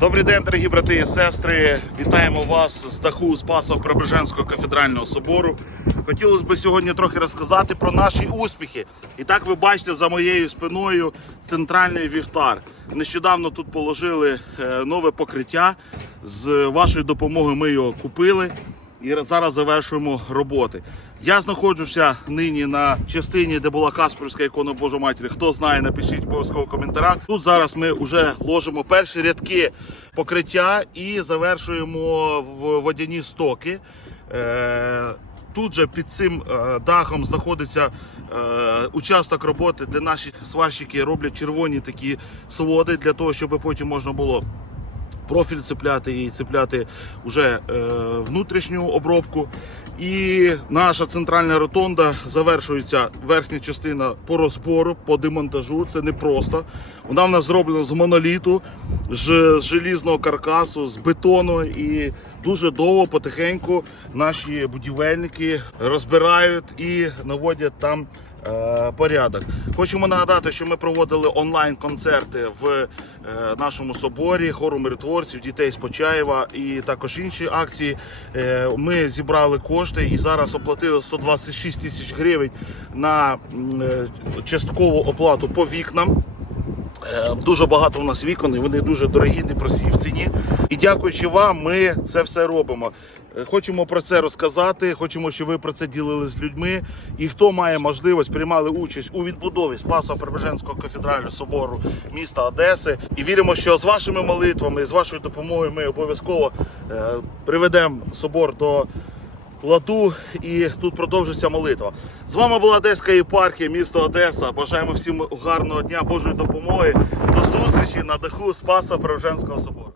Добрий день, дорогі брати і сестри. Вітаємо вас з даху Спасов Преображенського кафедрального собору. Хотілося б сьогодні трохи розказати про наші успіхи. І так ви бачите за моєю спиною центральний вівтар. Нещодавно тут положили е, нове покриття. З вашою допомогою ми його купили і зараз завершуємо роботи. Я знаходжуся нині на частині, де була Каспорівська ікона Божої Матері. Хто знає, напишіть обов'язково в коментарях. Тут зараз ми вже ложимо перші рядки покриття і завершуємо в водяні стоки. Е, Тут же під цим е, дахом знаходиться е, участок роботи, де наші сварщики роблять червоні такі своди для того, щоб потім можна було профіль цепляти і цепляти вже е, внутрішню обробку. І наша центральна ротонда завершується верхня частина по розбору, по демонтажу. Це не просто. Вона в нас зроблена з моноліту, з, желізного каркасу, з бетону. І дуже довго, потихеньку наші будівельники розбирають і наводять там е, порядок. Хочемо нагадати, що ми проводили онлайн-концерти в е, нашому соборі, хору миротворців, дітей з Почаєва і також інші акції. Е, Ми зібрали кошти і зараз оплатили 126 тисяч гривень на е, часткову оплату по вікнам. Е, Дуже багато у нас вікон, і вони дуже дорогі, непрості в ціні. І дякуючи вам, ми це все робимо. Е, Хочемо про це розказати. Хочемо, щоб ви про це ділили з людьми. І хто має можливість приймали участь у відбудові Спасо Преображенського кафедрального собору міста Одеси. І віримо, що з вашими молитвами, з вашою допомогою, ми обов'язково е, приведемо собор до ладу і тут продовжиться молитва. З вами була Одеська єпархія, місто Одеса. Бажаємо всім гарного дня, Божої допомоги. До зустрічі на даху Спаса Преображенського собору.